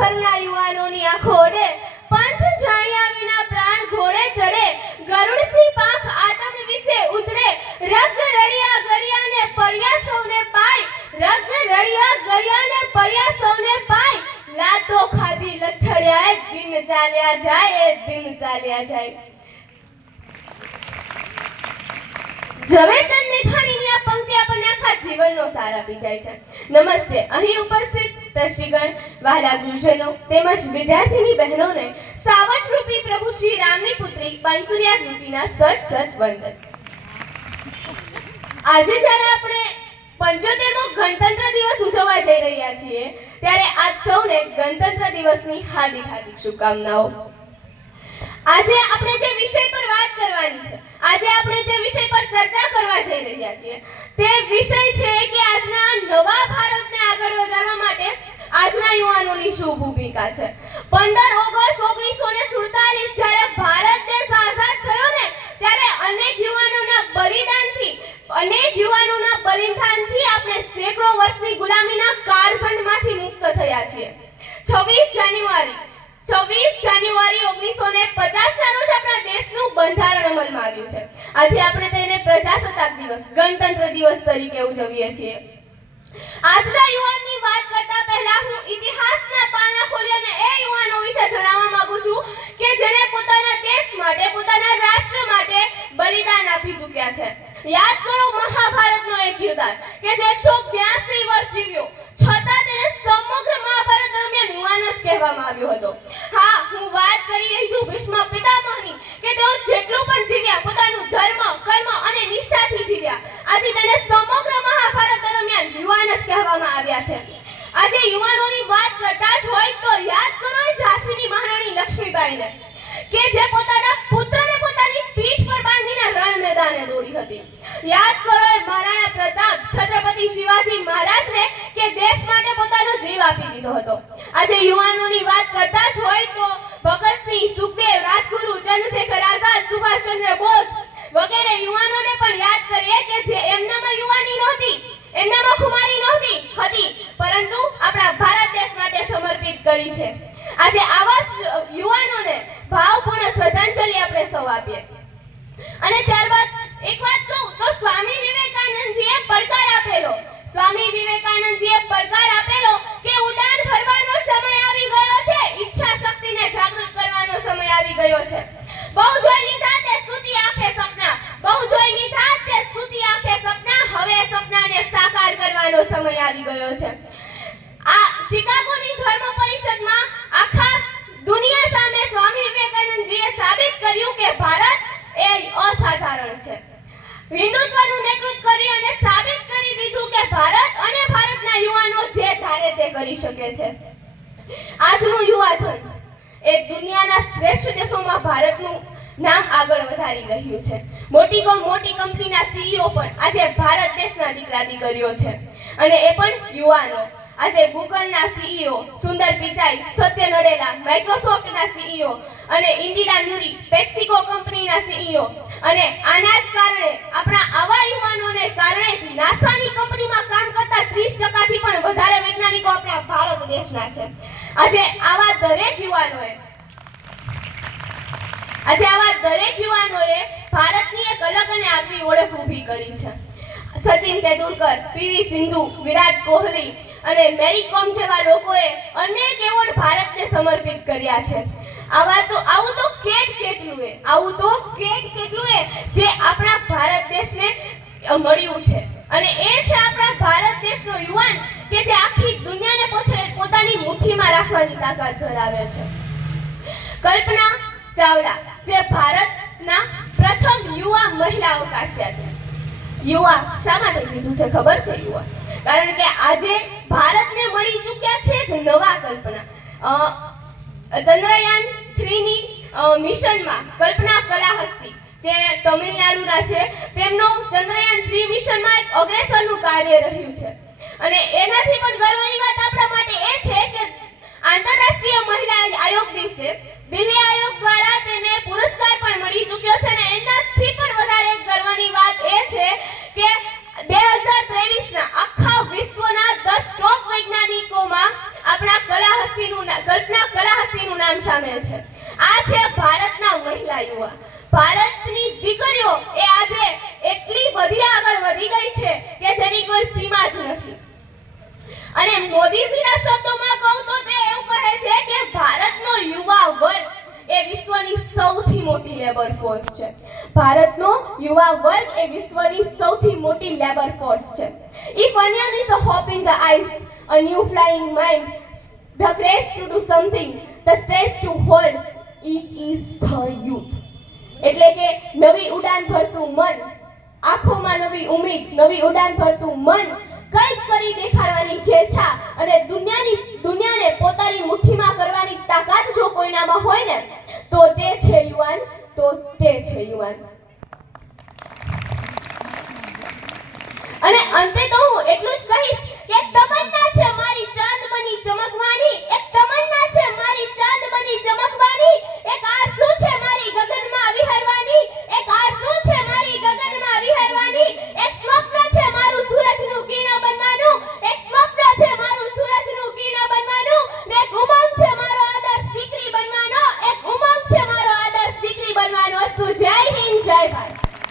દેશભરના યુવાનોની આંખો ઓડે, પંથ જાણ્યા વિના પ્રાણ ઘોડે ચડે, ગરુડસિંહ પાંખ આતંક વિશે ઉજળે, રગ રળિયા ગળિયાને પડ્યા સૌને પાય, રગ રળિયા ગળિયાને પડ્યા સૌને પાય, લાતો ખાધી લથડ્યા દિન ચાલ્યા જાય, દિન ચાલ્યા જાય. ઝવેરચંદ મેઘાણીની આ પંક્તિ આપણને આખા જીવનનો સાર આપી જાય છે. નમસ્તે. અહીં ઉપસ્થિત ટ્રસ્ટીગણ, વહાલા ગુરુજનો તેમજ વિદ્યાર્થીની બહેનોને સાવજરૂપી પ્રભુ શ્રી રામની પુત્રી બાંસુરિયા જ્યોતિના સત સત વંદન. આજે જ્યારે આપણે 75મો ગણતંત્ર દિવસ ઉજવવા જઈ રહ્યા છીએ ત્યારે આપ સૌને ગણતંત્ર દિવસની હાર્દિક હાર્દિક શુભકામનાઓ. આજે આપણે જે વિષય પર વાત કરવાની છે, આજે આપણે જે વિષય પર ચર્ચા કરવા જઈ રહ્યા છીએ તે વિષય છે કે આજના નવા ભારતને આગળ વધારવા માટે આજના યુવાનોની શું ભૂમિકા છે. 15 ઓગસ્ટ 1947 જ્યારે ભારત દેશ આઝાદ થયો ને ત્યારે અનેક યુવાનોના બલિદાનથી આપણે સેંકડો વર્ષની ગુલામીના કાળઝંડમાંથી મુક્ત થયા છીએ. 26 જાન્યુઆરી 1950ના રોજ આપણા દેશનું બંધારણ અમલમાં આવ્યું છે. આજે આપણે તેને પ્રજાસત્તાક દિવસ, ગણતંત્ર દિવસ તરીકે ઉજવીએ છીએ. આજના યુવાનની વાત કરતા પહેલા હું ઇતિહાસના પાના ખોલી અને એ યુવાનો વિશે જણાવવા માંગુ છું કે જેણે પોતાના દેશ માટે, પોતાના રાષ્ટ્ર માટે બલિદાન આપી ચૂક્યા છે. યાદ કરો મહાભારતનો એક યોદ્ધા કે જે 182 વર્ષ જીવ્યો, છતાં તેને સમગ્ર મહાભારત દરમિયાન યુવાન જ કહેવામાં આવ્યો હતો. હા, હું વાત કરી રહી છું ભીષ્મ પિતામહની કે તેઓ જેટલું પણ જીવ્યા પોતાનું ધર્મ, કર્મ અને નિષ્ઠાથી જીવ્યા. આથી તેને સમગ્ર મહાભારત દરમિયાન યુવાન જ કહેવામાં આવ્યા છે. આજે યુવાનોની વાત કરતા જ હોય તો યાદ કરો ઝાંસીની મહારાણી લક્ષ્મીબાઈને કે જે પોતાના પુત્રને પોતાની પીઠ પર બાંધીને રણ મેદાને દોડી હતી. યાદ કરો મહારાણા પ્રતાપ, છત્રપતિ શિવાજી મહારાજને કે દેશ માટે પોતાનો જીવ આપી દીધો હતો. આજે યુવાનોની વાત કરતા જ હોય તો ભગતસિંહ, સુખદેવ, રાજગુરુ, ચંદ્રશેખર આઝાદ, સુભાષચંદ્ર બોઝ વગેરે યુવાનોને પણ યાદ કરીએ કે જે એમનામાં યુવાની નહોતી, એમનામાં ખુમારી નહોતી હતી, પરંતુ આપણા ભારત દેશ માટે સમર્પિત કરી છે. આજે આવા યુવાનોને ભાવપૂર્ણ શ્રદ્ધાંજલિ આપણે સૌ આપીએ. અને ત્યારબાદ એક વાત કહું તો સ્વામી વિવેકાનંદજીએ પડકાર આપેલો કે ઉડાન ભરવાનો સમય આવી ગયો છે, ઈચ્છા શક્તિને જાગૃત કરવાનો સમય આવી ગયો છે. બહુ જોઈ લીધા તે સૂતી આંખે સપના, હવે સપનાને સાકાર કરવાનો સમય આવી ગયો છે. આ શિકાગોની ધર્મ પરિષદમાં આખા દુનિયા સામે સ્વામી વિવેકાનંદજીએ સાબિત કર્યું કે ભારત એ અસાધારણ છે. હિન્દુત્વનું નેતૃત્વ કરી અને સાબિત કરી દીધું કે ભારત અને ભારતના યુવાનો જે ધારે તે કરી શકે છે. આજનું યુવાધન એ દુનિયાના શ્રેષ્ઠ દેશોમાં ભારતનું નામ આગળ વધારી રહ્યું છે. મોટી કંપનીના સીઈઓ પણ આજે ભારત દેશના દીકરા દીકરીઓ છે અને એ પણ યુવાનો. આજે ગૂગલના સીઈઓ સુંદર પિચાઈ, સત્ય નડેલા, માઇક્રોસોફ્ટના સીઈઓ અને ઇન્દિરા ન્યુરી, પેપ્સિકો કંપનીના સીઈઓ. અને આના જ કારણે આપણા આવા યુવાનોને કારણે જ નાસાની કંપનીમાં કામ કરતા 30%થી પણ વધારે વૈજ્ઞાનિકો આપણા ભારત દેશના છે. આજે આવા દરેક યુવાનોએ ભારતની એક અલગ અને આગવી ઓળખ ઊભી કરી છે. સચિન તેંડુલકર, પીવી સિંધુ, વિરાટ કોહલી અને મેરી કોમ જેવા લોકોએ અનેક એવોર્ડ ભારતને સમર્પિત કર્યા છે. આવું તો કેટલું જે આપણા ભારત દેશને મળ્યું છે. અને એ છે આપણા ભારત દેશનો યુવાન કે જે આખી દુનિયાને પોતાની મુઠ્ઠીમાં રાખવાની તાકાત ધરાવે છે. કલ્પના ચાવલા જે ભારતના પ્રથમ યુવા મહિલા અવકાશયાત્રી. યુવા શા માટે કીધું છે ખબર છે? યુવા કારણ કે આજે ભારતને મળી ચૂક્યા છે એક નવા કલ્પના. ચંદ્રયાન 3ની મિશનમાં કલ્પના કલાહસ્તી જે તમિલનાડુના છે તેમનો ચંદ્રયાન 3 મિશનમાં એક અગ્રેસરનું કાર્ય રહ્યું છે. અને એનાથી પણ ગર્વની વાત આપણા માટે એ છે કે આંતરરાષ્ટ્રીય મહિલા આયોગ દિવસે દિલ્હી આયોગ દ્વારા તેને પુરસ્કાર પણ મળી ચૂક્યો છે. અને એનાથી પણ વધારે ગર્વની વાત એ છે કે 2023ના આખા વિશ્વના 10 ટોપ વૈજ્ઞાનિકોમાં આપણા કલા કલ્પના કલાહસ્તીનું નામ સામેલ છે. આ છે ભારતના મહિલા યુવા. ભારતની દીકરીઓ એ આજે એટલી બધી આગળ વધી ગઈ છે કે જેની કોઈ સીમા જ નથી. અને મોદીજીના શબ્દોમાં કહું તો તે એવું કહે છે કે ભારતનો યુવા વર્ગ એ વિશ્વની સૌથી મોટી લેબર ફોર્સ છે. ભારતનો યુવા વર્ગ એ વિશ્વની સૌથી મોટી લેબર ફોર્સ છે. If onion is a hope in the eyes, a new flying mind, the grace to do something, the strength to hold, it is the youth. એટલે કે નવી ઉડાન ભરતું મન, આંખોમાં નવી ઉમ્મીદ, નવી ઉડાન ભરતું મન, કંઈક કરી દેખાડવાની ઘેછા અને દુનિયાને પોતાની મુઠ્ઠીમાં કરવાની તાકાત જો કોઈનામાં હોય ને તો તે છે યુવાન, તો તે છે યુવાન. અને અંતે તો હું એટલું જ કહીશ કે તમન્ના છે મારી ચાંદ બની